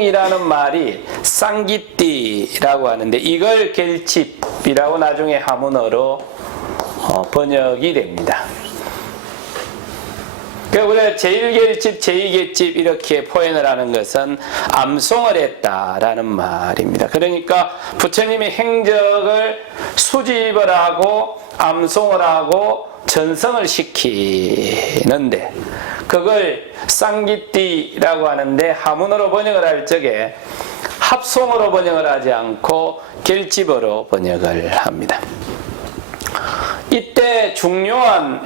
암송이라는 말이 쌍기띠라고 하는데 이걸 결집이라고 나중에 하문어로 어, 번역이 됩니다. 그 우리가 제1결집, 제2결집 이렇게 포현을 하는 것은 암송을 했다라는 말입니다. 그러니까 부처님의 행적을 수집을 하고 암송을 하고 전성을 시키는데 그걸 쌍기띠라고 하는데 하문으로 번역을 할 적에 합송으로 번역을 하지 않고 결집으로 번역을 합니다. 이때 중요한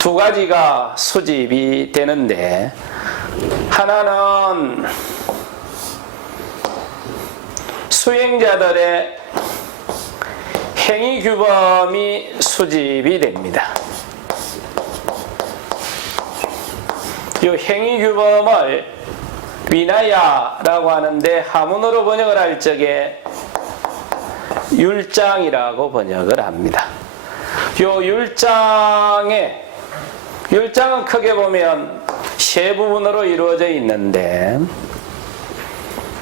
두 가지가 수집이 되는데 하나는 수행자들의 행위 규범이 수집이 됩니다. 이 행위 규범을 위나야라고 하는데 하문으로 번역을 할 적에 율장이라고 번역을 합니다. 요 율장에 율장은 크게 보면 세 부분으로 이루어져 있는데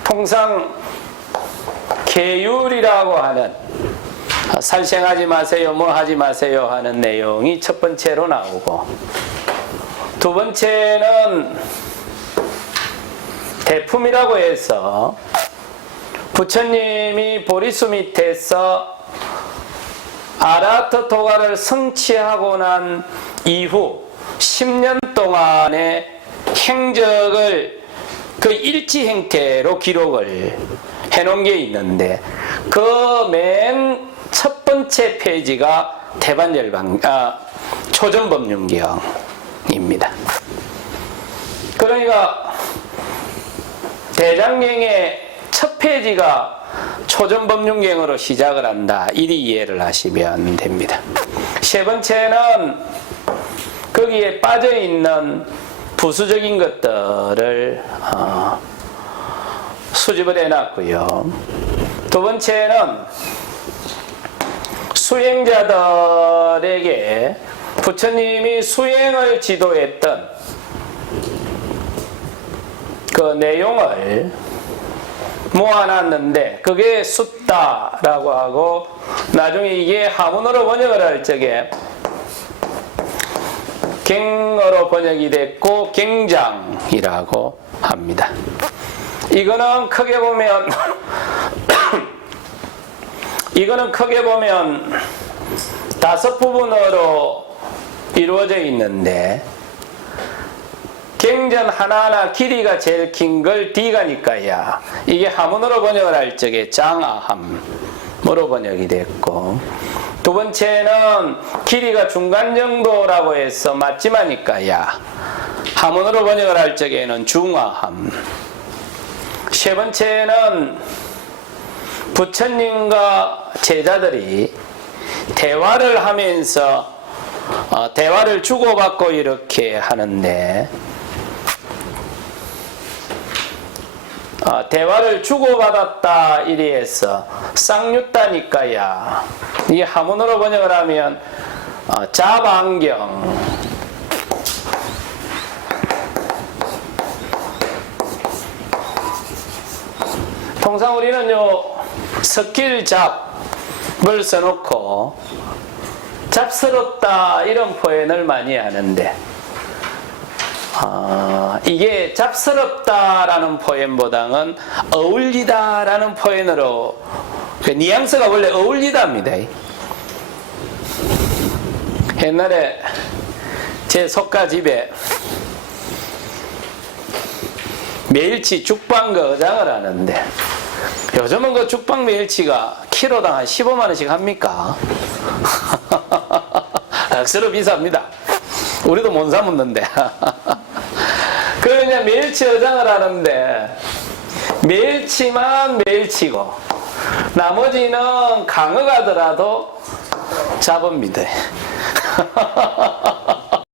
통상 계율이라고 하는 살생하지 마세요, 뭐 하지 마세요 하는 내용이 첫 번째로 나오고 두 번째는 대품이라고 해서 부처님이 보리수 밑에서 아라트 도가를 성취하고 난 이후 10년 동안의 행적을 그 일지 형태로 기록을 해놓은 게 있는데 그 맨 첫 번째 페이지가 대반열방 아, 초전법륜경 입니다. 그러니까 대장경의 첫 페이지가 초전법륜경으로 시작을 한다. 이리 이해를 하시면 됩니다. 세 번째는 거기에 빠져 있는 부수적인 것들을 어, 수집을 해놨고요. 두 번째는 수행자들에게 부처님이 수행을 지도했던 그 내용을 모아놨는데 그게 숫다라고 하고 나중에 이게 하문으로 번역을 할 적에 갱어로 번역이 됐고 갱장이라고 합니다. 이거는 크게 보면 이거는 크게 보면 다섯 부분으로 이루어져 있는데 갱전 하나하나 길이가 제일 긴 걸 D가니까야 이게 하문으로 번역을 할 적에 장아함으로 번역이 됐고. 두 번째는 길이가 중간 정도라고 해서 맞지마니까야 하문으로 번역을 할 적에는 중아함. 세 번째는 부처님과 제자들이 대화를 하면서 어, 대화를 주고받고 이렇게 하는데. 어, 대화를 주고받았다 이리해서 쌍유다니까야. 이 하문으로 번역을 하면 어, 자방경. 통상 우리는 요 석길잡을 써놓고 잡스럽다 이런 표현을 많이 하는데 아, 이게 잡스럽다라는 표현보다는 어울리다라는 표현으로 그 뉘앙스가 원래 어울리다입니다. 옛날에 제 속가 집에 매일치 죽방그 어장을 하는데 요즘은 그 죽방 매일치가 키로당 한 15만 원씩 합니까? 억수로 비쌉니다. 우리도 못 사먹는데. 그러냐 매일치 어장을 하는데 매일치만 매일치고 나머지는 강어 가더라도 잡읍니다.